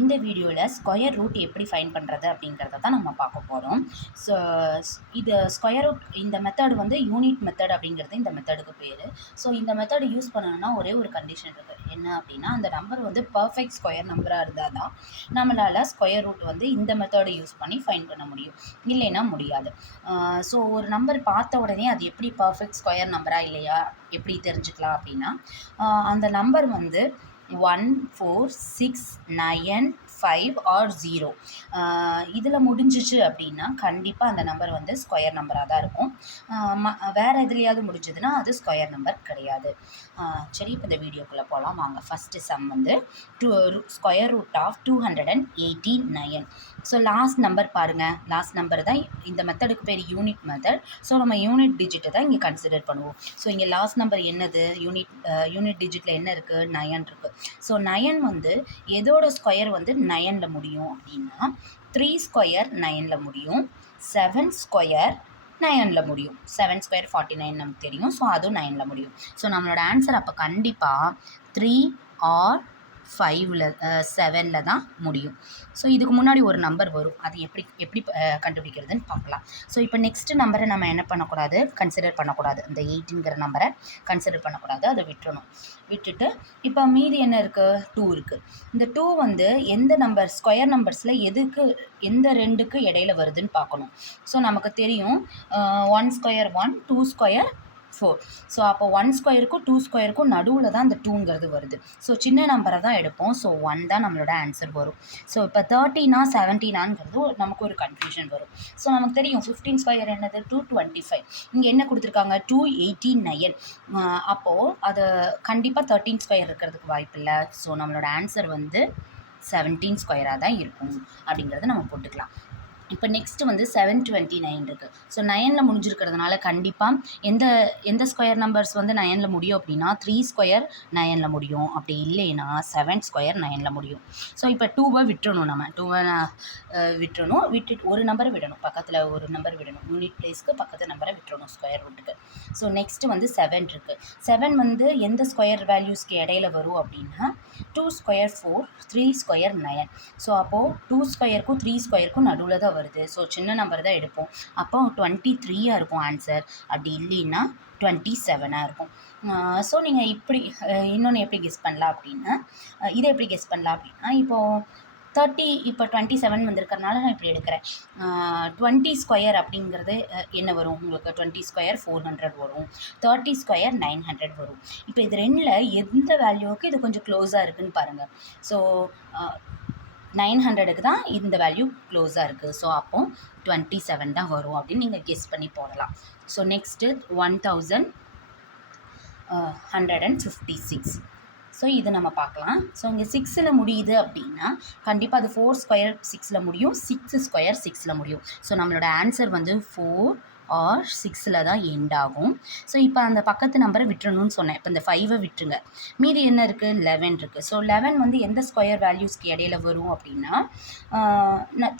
இந்த வீடியோவில் square root எப்படி ஃபைண்ட் பண்ணுறது அப்படிங்கிறத தான் நம்ம பார்க்க போகிறோம். ஸோ இது ஸ்கொயர் ரூட் இந்த மெத்தட் வந்து யூனிட் மெத்தட் அப்படிங்கிறது இந்த மெத்தடுக்கு பேர். ஸோ இந்த மெத்தட் யூஸ் பண்ணணும்னா ஒரே ஒரு கண்டிஷன் இருக்குது. என்ன அப்படின்னா, அந்த நம்பர் வந்து பர்ஃபெக்ட் ஸ்கொயர் நம்பராக இருந்தால் தான் நம்மளால் ஸ்கொயர் ரூட் வந்து இந்த மெத்தடை யூஸ் பண்ணி ஃபைண்ட் பண்ண முடியும், இல்லைன்னா முடியாது. ஸோ ஒரு நம்பர் பார்த்த உடனே அது எப்படி பர்ஃபெக்ட் ஸ்கொயர் நம்பரா இல்லையா எப்படி தெரிஞ்சுக்கலாம் அப்படின்னா, அந்த நம்பர் வந்து 1, 4, 6, 9, 5 ஆர் 0 இதில் முடிஞ்சிச்சு அப்படின்னா கண்டிப்பாக அந்த நம்பர் வந்து ஸ்கொயர் நம்பராக தான் இருக்கும். வேறு எதுலையாவது முடிஞ்சதுன்னா அது ஸ்கொயர் நம்பர் கிடையாது. சரி, இப்போ இந்த வீடியோக்குள்ளே போகலாம் வாங்க. ஃபஸ்ட்டு சம் வந்து square root of 289. So last number பாருங்கள், லாஸ்ட் நம்பர் தான் இந்த மெத்தடுக்கு பேர் யூனிட் மெத்தட். ஸோ நம்ம யூனிட் டிஜிட்டை தான் இங்கே கன்சிடர் பண்ணுவோம். ஸோ இங்கே லாஸ்ட் நம்பர் என்னது, யூனிட் டிஜிட்டில் என்ன இருக்குது, 9 இருக்குது. ஸோ 9 வந்து எதோட ஸ்கொயர் வந்து 9ல் முடியும் அப்படின்னா 3 ஸ்கொயர் 9ல் முடியும், 7 ஸ்கொயர் 9ல் முடியும். 7 ஸ்கொயர் 49 நமக்கு தெரியும். ஸோ அதுவும் 9ல் முடியும். ஸோ நம்மளோட ஆன்சர் அப்போ கண்டிப்பாக 3 ஆர் 5ல் 7ல் தான் முடியும். ஸோ இதுக்கு முன்னாடி ஒரு நம்பர் வரும், அது எப்படி கண்டுபிடிக்கிறதுன்னு பார்க்கலாம். ஸோ இப்போ நெக்ஸ்ட்டு நம்பரை நம்ம என்ன பண்ணக்கூடாது, கன்சிடர் பண்ணக்கூடாது. அந்த 8ங்கிற நம்பரை கன்சிடர் பண்ணக்கூடாது, அதை விட்டுட்டு இப்போ மீதி என்ன இருக்குது, 2 இருக்குது. இந்த 2 வந்து எந்த நம்பர் ஸ்கொயர் நம்பர்ஸில் எந்த ரெண்டுக்கு இடையில வருதுன்னு பார்க்கணும். ஸோ நமக்கு தெரியும் 1 ஸ்கொயர் 1, 2 ஸ்கொயர் 4. ஸோ அப்போ 1 ஸ்கொயருக்கும் 2 ஸ்கொயருக்கும் நடுவில் தான் அந்த 2ங்கிறது வருது. ஸோ சின்ன நம்பரை தான் எடுப்போம். ஸோ 1 தான் நம்மளோட ஆன்சர் வரும். ஸோ இப்போ 30 17ங்கிறது நமக்கு ஒரு கன்ஃபியூஷன் வரும். ஸோ நமக்கு தெரியும் 15 ஸ்கொயர் என்னது, 225. இங்கே என்ன கொடுத்துருக்காங்க, 289. அப்போது அது கண்டிப்பாக 13 ஸ்கொயர் இருக்கிறதுக்கு வாய்ப்பு இல்லை. ஸோ நம்மளோட ஆன்சர் வந்து 17 ஸ்கொயராக தான் இருக்கும் அப்படிங்கிறத நம்ம போட்டுக்கலாம். இப்போ நெக்ஸ்ட்டு வந்து 729 இருக்குது. ஸோ 9ல் முடிஞ்சிருக்கிறதுனால கண்டிப்பாக எந்த ஸ்கொயர் நம்பர்ஸ் வந்து 9ல் முடியும் அப்படின்னா 3 ஸ்கொயர் 9ல் முடியும். அப்படி இல்லைன்னா 7 ஸ்கொயர் 9ல் முடியும். ஸோ இப்போ 2வை விட்டுறணும், நம்ம 2வை விட்டுட்டு ஒரு நம்பரை விடணும், பக்கத்தில் ஒரு நம்பர் விடணும். யூனிட் பிளேஸ்க்கு பக்கத்து நம்பரை விட்டுறணும் ஸ்கொயர் ரூட்டுக்கு. ஸோ நெக்ஸ்ட்டு வந்து 7 இருக்குது. 7 வந்து எந்த ஸ்கொயர் வேல்யூஸ்க்கு இடையில வரும் அப்படின்னா 2 ஸ்கொயர் 4, 3 ஸ்கொயர் 9. ஸோ அப்போது 2 ஸ்கொயருக்கும் 3 ஸ்கொயருக்கும் நடுவில் தான் வருது. ஸோ சின்ன நம்பர் தான் எடுப்போம். அப்போ 23 இருக்கும் ஆன்சர். அப்படி இல்லைன்னா 27 இருக்கும். ஸோ நீங்கள் இப்படி இன்னொன்று எப்படி கெஸ் பண்ணலாம் அப்படின்னா, இதை எப்படி கெஸ் பண்ணலாம் அப்படின்னா, இப்போது 30 இப்போ 27 வந்திருக்கிறதுனால நான் இப்படி எடுக்கிறேன். 20 ஸ்கொயர் அப்படிங்கிறது என்ன வரும் உங்களுக்கு, 20 ஸ்கொயர் 400 வரும், 30 ஸ்கொயர் 900 வரும். இப்போ இது ரெண்டில் எந்த வேல்யூவுக்கு இது கொஞ்சம் க்ளோஸாக இருக்குதுன்னு பாருங்கள். ஸோ 900க்கு தான் இந்த வேல்யூ க்ளோஸாக இருக்குது. ஸோ அப்போது 27 தான் வரும் அப்படின்னு நீங்கள் கெஸ் பண்ணி போடலாம். So next 1156. ஸோ இது நம்ம பார்க்கலாம். ஸோ இங்கே 6ல் முடியுது அப்படின்னா கண்டிப்பாக அது 4 ஸ்கொயர் 6ல் முடியும், 6 ஸ்கொயர் 6ல் முடியும். ஸோ நம்மளோட ஆன்சர் வந்து 4 ஆர் 6ல் தான் எண்ட் ஆகும். ஸோ இப்போ அந்த பக்கத்து நம்பரை விட்டுறணும்னு சொன்னேன். இப்போ இந்த 5வை விட்டுருங்க. மீதி என்ன இருக்குது, 11 இருக்குது. ஸோ 11 வந்து எந்த ஸ்கொயர் வேல்யூஸ்க்கு இடையில வரும் அப்படின்னா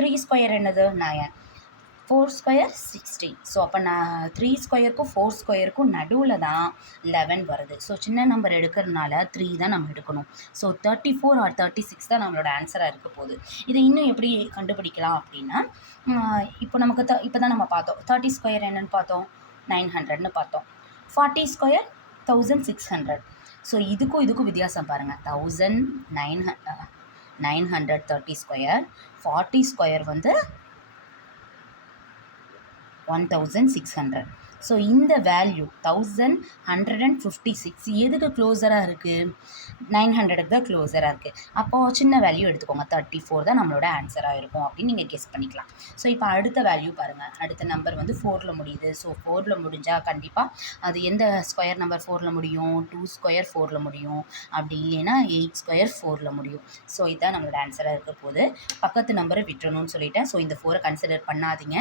3 ஸ்கொயர் என்னது, 9, 4 ஸ்கொயர் 16. ஸோ அப்போ 3 ஸ்கொயருக்கும் 4 ஸ்கொயருக்கும் நடுவில் தான் 11 வருது. ஸோ சின்ன நம்பர் எடுக்கிறதுனால 3 தான் நம்ம எடுக்கணும். ஸோ 34 ஆர் 36 தான் நம்மளோட ஆன்சராக இருக்க போகுது. இதை இன்னும் எப்படி கண்டுபிடிக்கலாம் அப்படின்னா, இப்போ நமக்கு இப்போ தான் நம்ம பார்த்தோம் 30 ஸ்கொயர் என்னென்னு பார்த்தோம், 900ன்னு பார்த்தோம். 40 ஸ்கொயர் 1600. ஸோ இதுக்கும் வித்தியாசம் பாருங்கள். 930 ஸ்கொயர், 40 ஸ்கொயர் வந்து 1600. ஸோ இந்த வேல்யூ 1156 எதுக்கு க்ளோஸராக இருக்குது, 900க்கு தான் க்ளோஸராக இருக்குது. அப்போது சின்ன வேல்யூ எடுத்துக்கோங்க, 34 தான் நம்மளோட ஆன்சராக இருக்கும் அப்படின்னு நீங்கள் கெஸ் பண்ணிக்கலாம். ஸோ இப்போ அடுத்த வேல்யூ பாருங்கள். அடுத்த நம்பர் வந்து 4ல் முடியுது. ஸோ 4ல் முடிஞ்சால் கண்டிப்பாக அது எந்த ஸ்கொயர் நம்பர் 4ல் முடியும், 2 ஸ்கொயர் 4ல் முடியும். அப்படி இல்லைன்னா 8 ஸ்கொயர் 4ல் முடியும். ஸோ இதுதான் நம்மளோட ஆன்சராக இருக்க போது. பக்கத்து நம்பரை விட்டுறணும்னு சொல்லிட்டேன். ஸோ இந்த 4ரை கன்சிடர் பண்ணாதீங்க.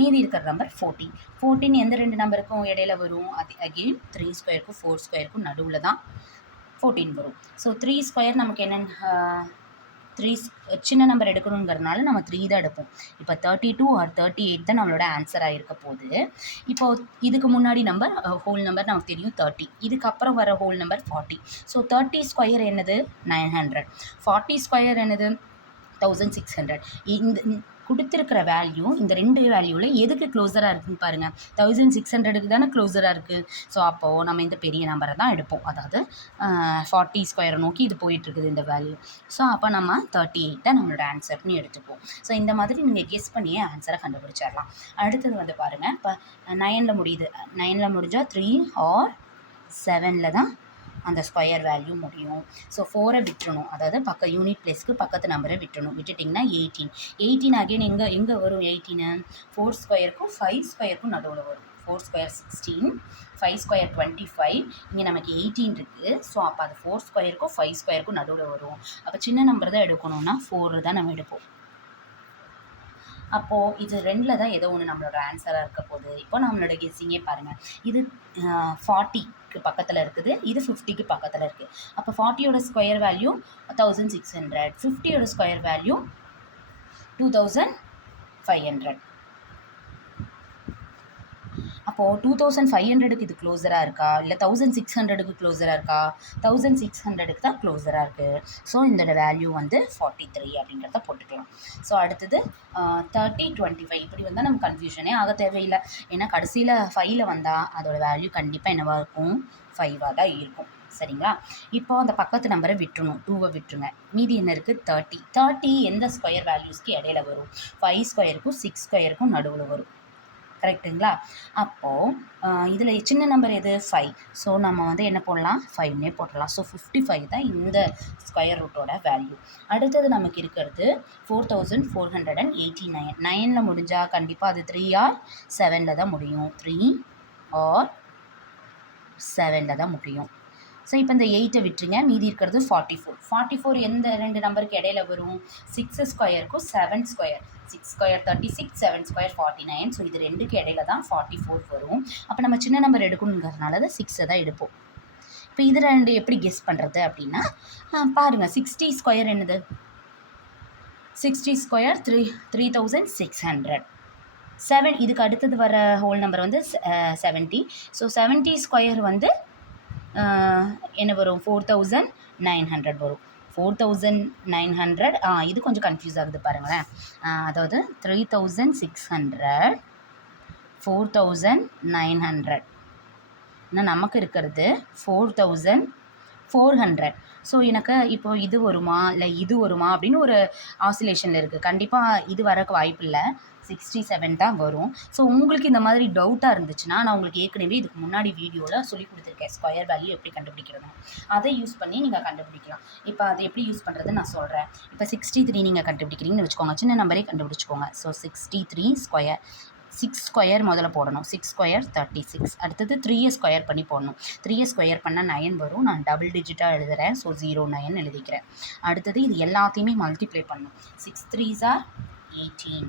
மீதி இருக்கிற நம்பர் 14 எந்த ரெண்டு நம்பருக்கும் இடையில வரும், அது அகெயின் 3 ஸ்கொயருக்கும் 4 ஸ்கொயருக்கும் நடுவில் தான் 14 வரும். ஸோ 3 ஸ்கொயர் நமக்கு என்னென்ன, 3 சின்ன நம்பர் எடுக்கணுங்கிறதுனால நம்ம 3 தான் எடுப்போம். இப்போ 32 ஆர் 38 தான் நம்மளோட ஆன்சராக இருக்க போகுது. இப்போது இதுக்கு முன்னாடி நம்பர் ஹோல் நம்பர் நமக்கு தெரியும் 30, இதுக்கப்புறம் வர ஹோல் நம்பர் 40. ஸோ 30 ஸ்கொயர் என்னது, 900. 40 ஸ்கொயர் என்னது, 1600. இந்த கொடுத்துருக்கிற வேல்யூ இந்த ரெண்டு வேல்யூவில் எதுக்கு க்ளோஸராக இருக்குதுன்னு பாருங்கள். 1600க்கு தானே க்ளோஸராக இருக்குது. ஸோ அப்போது நம்ம இந்த பெரிய நம்பரை தான் எடுப்போம். அதாவது 40 ஸ்கொயரை நோக்கி இது போயிட்டுருக்குது இந்த வேல்யூ. ஸோ அப்போ நம்ம 38 நம்மளோட ஆன்சர்னு எடுத்துப்போம். ஸோ இந்த மாதிரி நீங்கள் கெஸ் பண்ணியே ஆன்சரை கண்டுபிடிச்சிடலாம். அடுத்தது வந்து பாருங்கள், இப்போ 9ல் முடியுது. 9ல் முடிஞ்சால் 3 ஆர் 7ல் தான் அந்த ஸ்கொயர் வேல்யூ முடியும். ஸோ 4 விட்டுறணும். அதாவது யூனிட் பிளேஸ்க்கு பக்கத்து நம்பரை விட்டுட்டிங்கன்னா 18. 18 அகெயின் எங்கே வரும்? 18 4 ஸ்கொயருக்கும் 5 ஸ்கொயருக்கும் நடுவில் வரும். 4 ஸ்கொயர் 16, 5 ஸ்கொயர் 25. இங்கே நமக்கு 18 இருக்குது. ஸோ அப்போ அது 4 ஸ்கொயருக்கும் 5 ஸ்கொயருக்கும் நடுவில் வரும். அப்போ சின்ன நம்பர் தான் எடுக்கணும்னா 4 தான் நம்ம எடுப்போம். அப்போது இது 2ல் தான் ஏதோ ஒன்று நம்மளோட ஆன்சராக இருக்க போகுது. இப்போ நம்மளோட கெஸ்ஸிங்கே பாருங்கள். இது 40க்கு பக்கத்தில் இருக்குது, இது 50க்கு பக்கத்தில் இருக்குது. அப்போ 40யோட ஸ்கொயர் வேல்யூ 1600, 50யோட ஸ்கொயர் வேல்யூ 2500. அப்போது 2500க்கு இது க்ளோஸராக இருக்கா, இல்லை 1600க்கு க்ளோஸராக இருக்கா? 1600க்கு தான் க்ளோஸராக இருக்குது. ஸோ இதோட வேல்யூ வந்து 43 அப்படிங்கிறத போட்டுக்கலாம். ஸோ அடுத்தது 30, 25 இப்படி வந்தால் நம்ம கன்ஃபியூஷனே ஆக தேவையில்லை. ஏன்னா கடைசியில் 5ல் வந்தால் அதோட வேல்யூ கண்டிப்பாக என்னவாக இருக்கும்? 5ஆக தான் இருக்கும். சரிங்களா? இப்போ அந்த பக்கத்து நம்பரை விட்டுணும், 2வை விட்டுருங்க. மீதி என்ன இருக்குது? 30. 30 எந்த ஸ்கொயர் வேல்யூஸ்க்கு இடையில வரும்? 5 ஸ்கொயருக்கும் 6 ஸ்கொயருக்கும் நடுவில் வரும். கரெக்டுங்களா? அப்போது இதில் சின்ன நம்பர் எது? 5. ஸோ நம்ம வந்து என்ன போடலாம்? 5னே போடலாம். ஸோ 55 தான் இந்த ஸ்கொயர் ரூட்டோட வேல்யூ. அடுத்தது நமக்கு இருக்கிறது 4489. 9ல் முடிஞ்சால் கண்டிப்பாக அது 3 ஆர் 7ல் தான் முடியும். 3 ஆர் 7ல் தான் முடியும். ஸோ இப்போ இந்த 8ஐ விட்டுருங்க. மீதி இருக்கிறது 44. 44 எந்த ரெண்டு நம்பருக்கு இடையில வரும்? 6 ஸ்கொயருக்கும் 7 ஸ்கொயர். 6 square 36, 7 square 49. ஸோ இது ரெண்டுக்கு இடையில தான் 44 வரும். அப்போ நம்ம சின்ன நம்பர் எடுக்கணுங்கிறதுனால தான் 6ஐ தான் எடுப்போம். இப்போ இது ரெண்டு எப்படி கெஸ் பண்ணுறது அப்படின்னா பாருங்கள், 60 ஸ்கொயர் என்னது? 60 ஸ்கொயர் 3600. 7 இதுக்கு அடுத்தது வர ஹோல் நம்பர் வந்து 70. ஸோ 70 ஸ்கொயர் வந்து என்ன வரும்? 4900 வரும். 4900. இது கொஞ்சம் கன்ஃபியூஸ் ஆகுது பாருங்களேன். அதாவது 3600, 4900. ஆனால் நமக்கு இருக்கிறது 4400. ஸோ எனக்கு இப்போ இது வருமா இல்லை இது வருமா அப்படின்னு ஒரு ஆசிலேஷனில் இருக்குது. கண்டிப்பாக இது வரக்கு வாய்ப்பு இல்லை, 67 தான் வரும். ஸோ உங்களுக்கு இந்த மாதிரி டவுட்டாக இருந்துச்சுன்னா நான் உங்களுக்கு ஏற்கனவே இதுக்கு முன்னாடி வீடியோவில் சொல்லி கொடுத்துருக்கேன், ஸ்கொயர் வேல்யூ எப்படி கண்டுபிடிக்கிறது. அதை யூஸ் பண்ணி நீங்கள் கண்டுபிடிக்கலாம். இப்போ அதை எப்படி யூஸ் பண்ணுறது நான் சொல்கிறேன். இப்போ 63 நீங்கள் கண்டுபிடிக்கிறீங்கன்னு வச்சுக்கோங்க, சின்ன நம்பரே கண்டுபிடிச்சிக்கோங்க. ஸோ 63 ஸ்கொயர், 6 ஸ்கொயர் முதல்ல போடணும். 6 ஸ்கொயர் 36. அடுத்தது 3ஐ ஸ்கொயர் பண்ணி போடணும். 3ஐ ஸ்கொயர் பண்ணால் 9 வரும். நான் டபுள் டிஜிட்டாக எழுதுகிறேன். ஸோ 09 எழுதிக்கிறேன். அடுத்தது இது எல்லாத்தையுமே மல்டிப்ளை பண்ணணும். 6 3s are 18.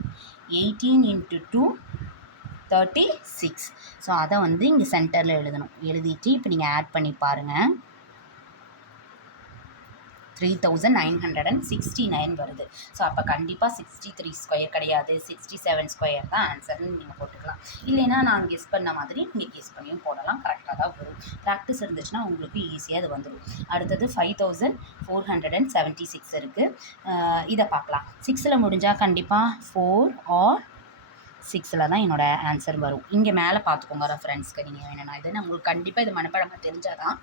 18 into 2 36. ஸோ அதை வந்து இங்கே சென்டரில் எழுதணும். எழுதிட்டு இப்போ நீங்கள் ஆட் பண்ணி பாருங்கள். 3969 வருது. ஸோ அப்போ கண்டிப்பாக 63 ஸ்கொயர் கிடையாது, 67 ஸ்கொயர் தான் ஆன்சர்னு நீங்கள் போட்டுக்கலாம். இல்லைன்னா நான் கெஸ் பண்ண மாதிரி நீங்கள் கெஸ் பண்ணியும் போடலாம், கரெக்டாக தான் வரும். ப்ராக்டிஸ் இருந்துச்சுன்னா உங்களுக்கு ஈஸியாக அது வந்துடும். அடுத்தது 5476 இருக்குது. இதை பார்க்கலாம். 6ல் முடிஞ்சால் கண்டிப்பாக 4 ஆர் 6ல் தான் என்னோடய ஆன்சர் வரும். இங்கே மேலே பார்த்துக்கோங்க ரெஃபரன்ஸ்க்கு நீங்கள் வேணும்னா. இது உங்களுக்கு கண்டிப்பாக இது மனப்பாடமாக தெரிஞ்சால் தான்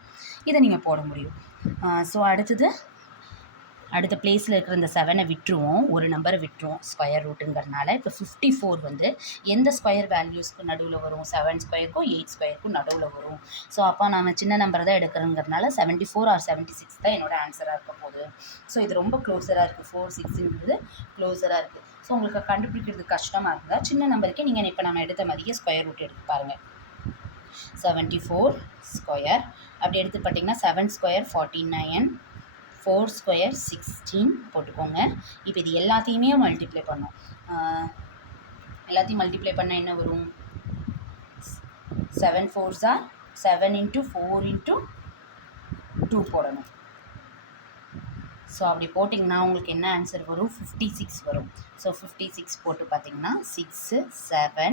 இதை நீங்கள் போட முடியும். ஸோ அடுத்த பிளேஸில் இருக்கிற இந்த 7ஐ விட்டுருவோம், ஒரு நம்பரை விட்டுருவோம் ஸ்கொயர் ரூட்டுங்கிறதுனால. இப்போ 54 வந்து எந்த ஸ்கொயர் வேல்யூஸ்க்கு நடுவில் வரும்? 7 ஸ்கொயருக்கும் 8 ஸ்கொயருக்கும் நடுவில் வரும். ஸோ அப்போ நம்ம சின்ன நம்பரை தான் எடுக்கிறோங்கிறதுனால 74 ஆர் 76 தான் என்னோடய ஆன்சராக இருக்க போகுது. ஸோ இது ரொம்ப க்ளோஸராக இருக்குது. 4 6ங்கிறது க்ளோஸராக இருக்குது. ஸோ உங்களுக்கு கண்டுபிடிக்கிறது கஷ்டமாக இருந்தால் சின்ன நம்பருக்கு நீங்கள் இப்போ நம்ம எடுத்த மாதிரியே ஸ்கொயர் ரூட் எடுத்து பாருங்கள். 74 ஸ்கொயர் அப்படி எடுத்து பார்த்தீங்கன்னா 7 ஸ்கொயர் 49, 4 ஸ்கொயர் 16 போட்டுக்கோங்க. இப்போ இது எல்லாத்தையுமே மல்டிப்ளை பண்ணோம். எல்லாத்தையும் மல்டிப்ளை பண்ணால் என்ன வரும்? 7 4s are 7 into 4 into 2 போடணும். ஸோ அப்படி போட்டிங்கன்னா உங்களுக்கு என்ன ஆன்சர் வரும்? 56 வரும். ஸோ 56 போட்டு பார்த்தீங்கன்னா 6 7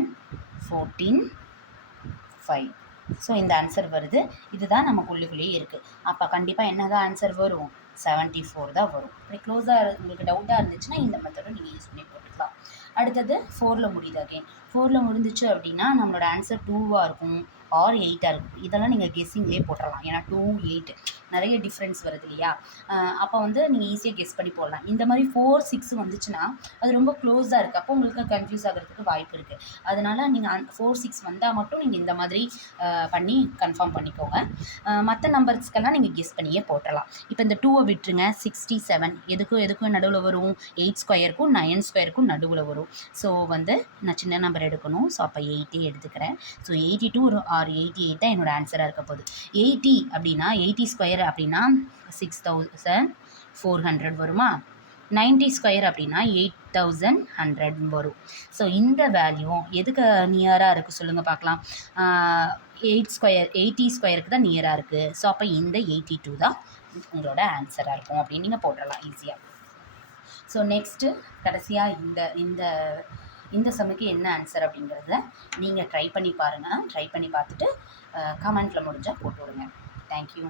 14 5. ஸோ இந்த ஆன்சர் வருது. இதுதான் நமக்கு உள்ளுக்குள்ளேயே இருக்குது. அப்போ கண்டிப்பாக என்ன தான் ஆன்சர் வரும்? 74 தான் வரும். இப்படி க்ளோஸாக உங்களுக்கு டவுட்டாக இருந்துச்சுன்னா இந்த மெத்தடும் நீங்கள் யூஸ் பண்ணி போட்டுக்கலாம். அடுத்தது 4ல் முடியுது. அகைன் 4ல் முடிஞ்சிச்சு அப்படின்னா நம்மளோட ஆன்சர் 2வாக இருக்கும் ஆர் 8ஆக இருக்கும். இதெல்லாம் நீங்கள் கெஸ்ஸிங்லேயே போட்டுடலாம். ஏன்னா 2, 8 நிறைய டிஃப்ரென்ஸ் வருது இல்லையா? அப்போ வந்து நீங்கள் ஈஸியாக கெஸ் பண்ணி போடலாம். இந்த மாதிரி 4, 6 வந்துச்சுன்னா அது ரொம்ப க்ளோஸாக இருக்குது. அப்போ உங்களுக்கு கன்ஃபியூஸ் ஆகிறதுக்கு வாய்ப்பு இருக்குது. அதனால் நீங்கள் 4, 6 வந்தால் மட்டும் நீங்கள் இந்த மாதிரி பண்ணி கன்ஃபார்ம் பண்ணிக்கோங்க. மற்ற நம்பர்ஸ்க்கெல்லாம் நீங்கள் கெஸ் பண்ணியே போட்டுடலாம். இப்போ இந்த 2வை விட்டுருங்க. 67 எதுக்கும் நடுவில் வரும்? 8 ஸ்கொயருக்கும் 9 ஸ்கொயருக்கும் நடுவில் வரும். ஸோ வந்து நான் சின்ன நம்பர் எடுக்கணும். ஸோ அப்போ 8 எடுத்துக்கிறேன். ஸோ 82 ஆர் 88 தான் என்னோடய ஆன்சராக இருக்க போகுது. 80 அப்படின்னா 80 ஸ்கொயர் அப்படின்னா 6400 வருமா? 90 ஸ்கொயர் அப்படின்னா 8100 வரும். ஸோ இந்த வேல்யூ எதுக்கு நியராக இருக்குது சொல்லுங்கள் பார்க்கலாம். 80 ஸ்கொயருக்கு தான் நியராக இருக்குது. ஸோ அப்போ இந்த 82 தான் உங்களோட ஆன்சராக இருக்கும் அப்படின்னு நீங்கள் போட்டுடலாம் ஈஸியாக. ஸோ நெக்ஸ்ட்டு கடைசியாக இந்த சம்முக்கு என்ன ஆன்சர் அப்படிங்கிறத நீங்கள் ட்ரை பண்ணி பாருங்கள். ட்ரை பண்ணி பார்த்துட்டு கமெண்ட்டில் முடிஞ்சால் போட்டு விடுங்க. தேங்க்யூ.